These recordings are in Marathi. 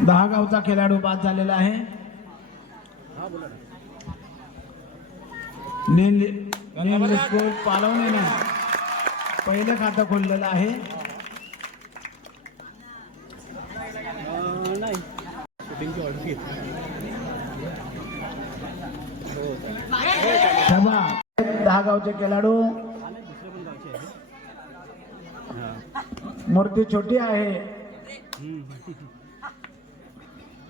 दहा गावचा खेळाडू बाद झालेला आहे. नील नील पहिलं खातं खोललेलं आहे. दहा गावचे खेळाडू. मूर्ती छोटी आहे.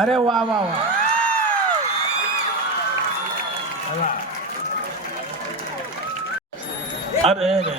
अरे वा वा वा वा. अरे अरे अरे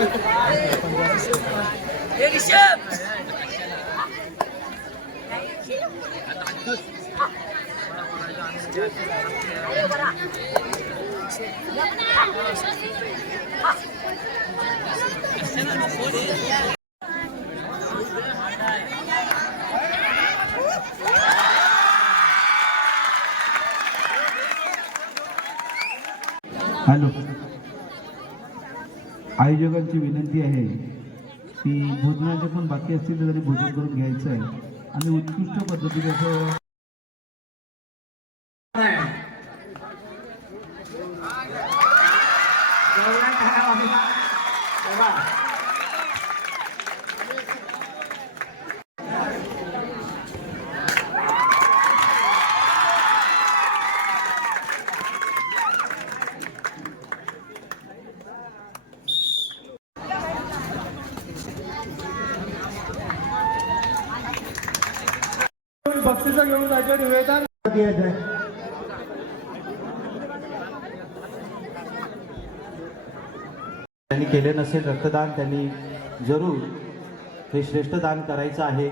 बघ हॅलो आयोजकांची विनंती आहे की भोजनाचे पण बाकी असतील तर तरी भोजन करून घ्यायचं आहे. आणि उत्कृष्ट पद्धतीने असं बक्षिसं घेऊन जायचं निवेदन. त्यांनी केले नसेल रक्तदान त्यांनी जरूर हे श्रेष्ठ दान करायचं आहे.